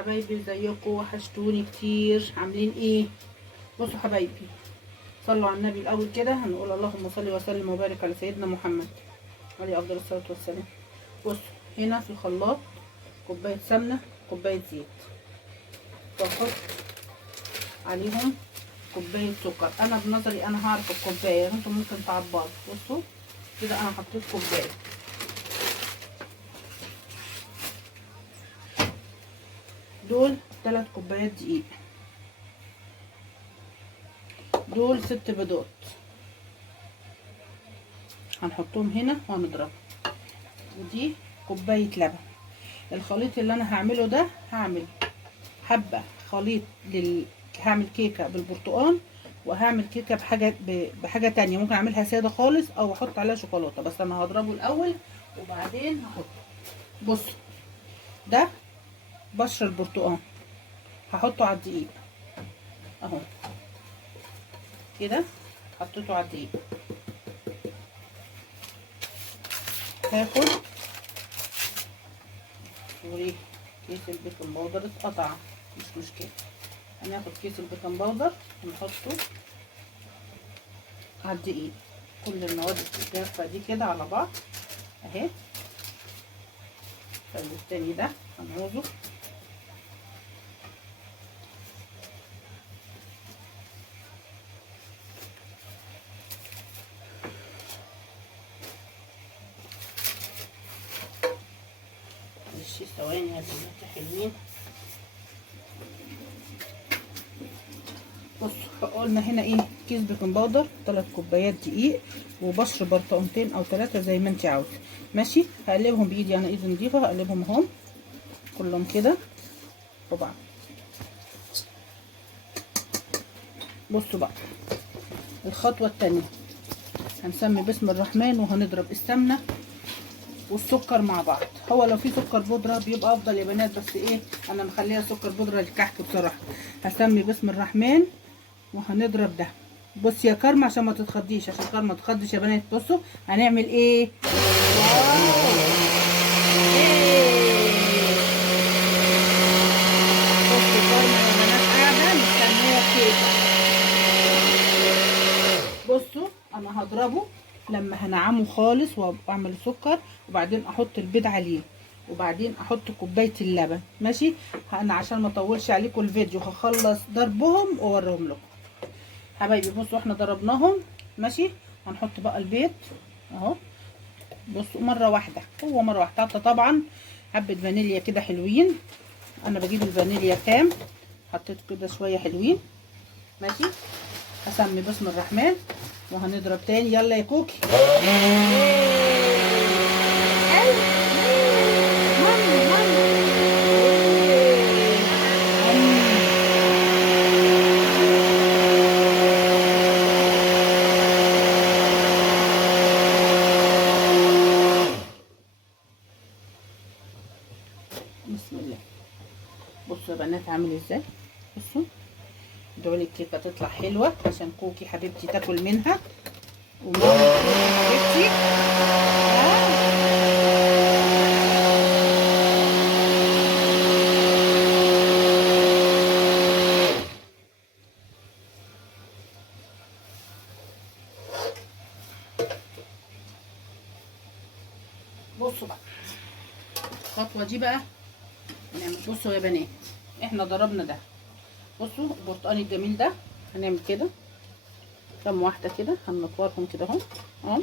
حبايبي ازيكم؟ وحشتوني كتير. عاملين ايه؟ بصوا حبايبي، صلوا على النبي الاول كده. هنقول اللهم صل وسلم وبارك على سيدنا محمد عليه افضل الصلاه والسلام. بصوا هنا في الخلاط كوبايه سمنه، كوبايه زيت، واحط عليهم كوبايه سكر. انا بنظري انا هعرف الكوبايه، انتوا ممكن تعبروا. بصوا كده انا حطيت كوبايه. دول 3 كوبايات دقيق، دول 6 بيضات هنحطهم هنا وهنضربهم. ودي كوبايه لبن. الخليط اللي انا هعمله ده هعمل حبه خليط هعمل كيكه بالبرتقال، وهعمل كيكه بحاجه تانية. ممكن اعملها ساده خالص او احط عليها شوكولاته، بس انا هضربه الاول وبعدين هحطه. بصوا ده بشر البرتقال هحطه على الدقيق اهو كده، حطيته على الدقيق. هاخد سوري كيس البيكنج باودر اتقطع، مش مشكله. هناخد كيس البيكنج باودر ونحطه على الدقيق، كل المواد الجافه دي كده على بعض اهي. التاني ده هنعوزه معلش ثواني يا بنات حلوين. بصوا قلنا هنا ايه، كيس بيكنج باودر، 3 كوبايات دقيق، وبشر برطمانتين او 3 زي ما انت عاوزه. ماشي، هقلبهم بايدي، انا ايدي نضيفه، هقلبهم اهم كلهم كده طبعا. بصوا بقى الخطوه الثانيه، هنسمي بسم الرحمن وهنضرب السمنه والسكر مع بعض. هو لو في سكر بودره بيبقى افضل يا بنات، بس ايه انا مخليها سكر بودره للكحك بصراحه. هسمي بسم الرحمن وهنضرب ده. بص يا كرمه عشان ما تتخضيش، عشان كرمه ما تتخضش يا بنات. بصوا هنعمل ايه، بصوا كرمه يا بنات قاعده مستنيه كيكه. بصوا انا هضربه لما هنعمه خالص واعمل سكر، وبعدين احط البيض عليه، وبعدين احط كوبايه اللبن. ماشي، انا عشان ما اطولش عليكم الفيديو هخلص ضربهم واوريهم لكم حبايبي. بصوا احنا ضربناهم ماشي، هنحط بقى البيض اهو. بصوا مره واحده، هو مره واحده. حاطه طبعا حبه فانيليا كده حلوين، انا بجيب الفانيليا خام، حطيت كده شويه حلوين. ماشي، هسمي بسم الرحمن وهنضرب تاني. يلا يا كوكي. بسم الله. بصوا يا بنات عامل ازاي، بصوا ادعوا لي الكيكه تطلع حلوه عشان كوكي حبيبتي تاكل منها، وماما حبيبتي بصوا بقى الخطوه دي بقى هنعمل. بصوا يا بنات احنا ضربنا ده، بصوا البرتقال الجميل ده هنعمل كده كام واحده كده، هنطورهم كده اهو اهو.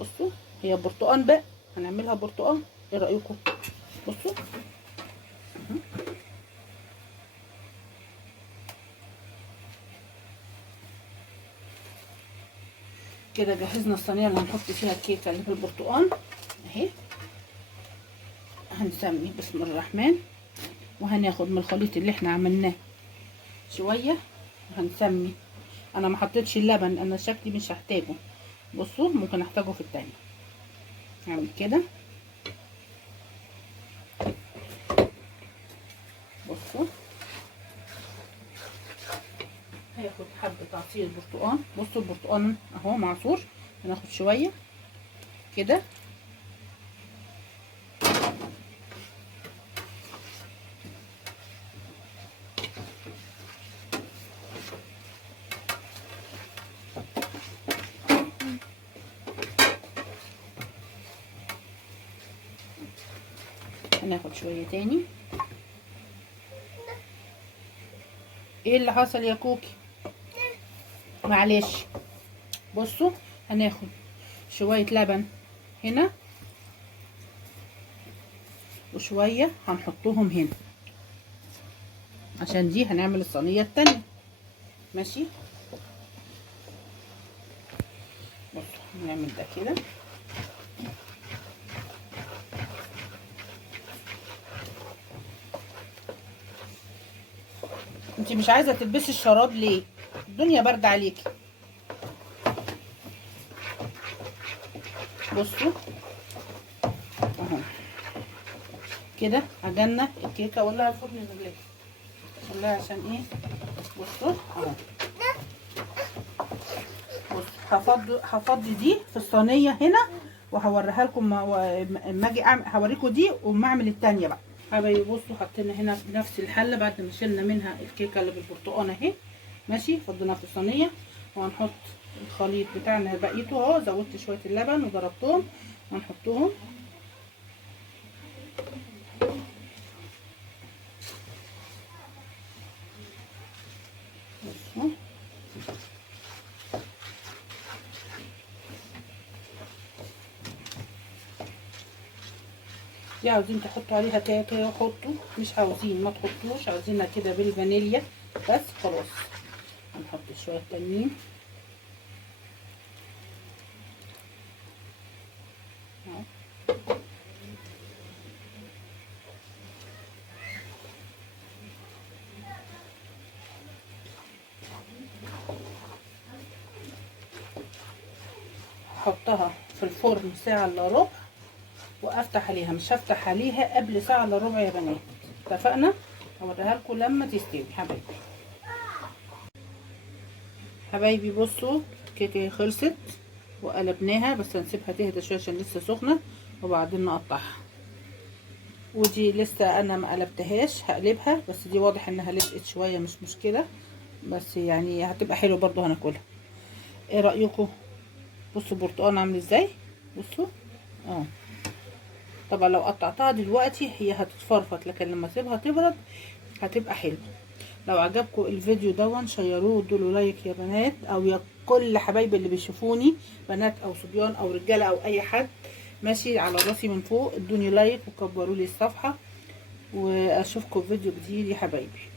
بصوا هي برتقال بقى، هنعملها برتقال، ايه رايكم؟ بصوا كده جهزنا الصينيه اللي هنحط فيها الكيكه اللي بالبرتقال اهي. هنسمي بسم الرحمن وهناخد من الخليط اللي احنا عملناه شويه، وهنسمي. انا ما حطيتش اللبن، انا شكلي مش هحتاجه. بصوا ممكن احتاجه في التاني. هعمل كده بصوا، هاخد حبه عصير برتقال. بصوا البرتقال اهو معصور، هناخد شويه كده هناخد شويه تاني. ايه اللي حصل يا كوكي؟ معلش. بصوا هناخد شويه لبن هنا وشويه هنحطهم هنا عشان دي هنعمل الصينيه التانية. ماشي. بصوا هنعمل ده كده. انتي مش عايزه تلبسي الشراب ليه؟ الدنيا برد عليكي. بصوا اهو كده عجننا الكيكه. ولا الفرن نجيب والله عشان ايه. بصوا اهو. بصوا هفضي دي في الصينيه هنا وهوريها لكم اما اجي هوريكم دي وما اعمل التانيه بقى. حبايبي بصوا حطينا هنا في نفس الحله بعد ما شلنا منها الكيكه اللي بالبرتقال اهي. ماشي. فضيناها في الصينيه وهنحط الخليط بتاعنا بقيته اهو. زودت شويه اللبن وضربتهم وهنحطهم. بصوا دي عاوزين تحطوا عليها كاكاو حطوا، مش عاوزين ما تحطوش. عاوزينها كده بالفانيليا بس خلاص. هنحط شويه تانيين اهو. هحطها في الفرن ساعه الا ربع وافتح عليها. مش هفتح عليها قبل ساعه الا ربع يا بنات. اتفقنا؟ هوريها لكم لما تستوي. حبايبي بصوا الكيكه خلصت وقلبناها بس هنسيبها تهدى شويه عشان لسه سخنه وبعدين نقطعها. ودي لسه انا ما قلبتهاش هقلبها بس دي واضح انها لزقت شويه مش مشكله بس يعني هتبقى حلوه برضو هناكلها. ايه رايكم؟ بصوا البرتقال عامل ازاي. بصوا طبعا لو قطعتها دلوقتي هي هتتفرفط لكن لما اسيبها تبرد هتبقى حلوه. لو عجبكم الفيديو دون شيروه وادوا لايك يا بنات او يا كل حبايبي اللي بيشوفوني بنات او صبيان او رجاله او اي حد. ماشي. على راسي من فوق ادوني لايك وكبروا لي الصفحه واشوفكم في فيديو جديد يا حبايبي.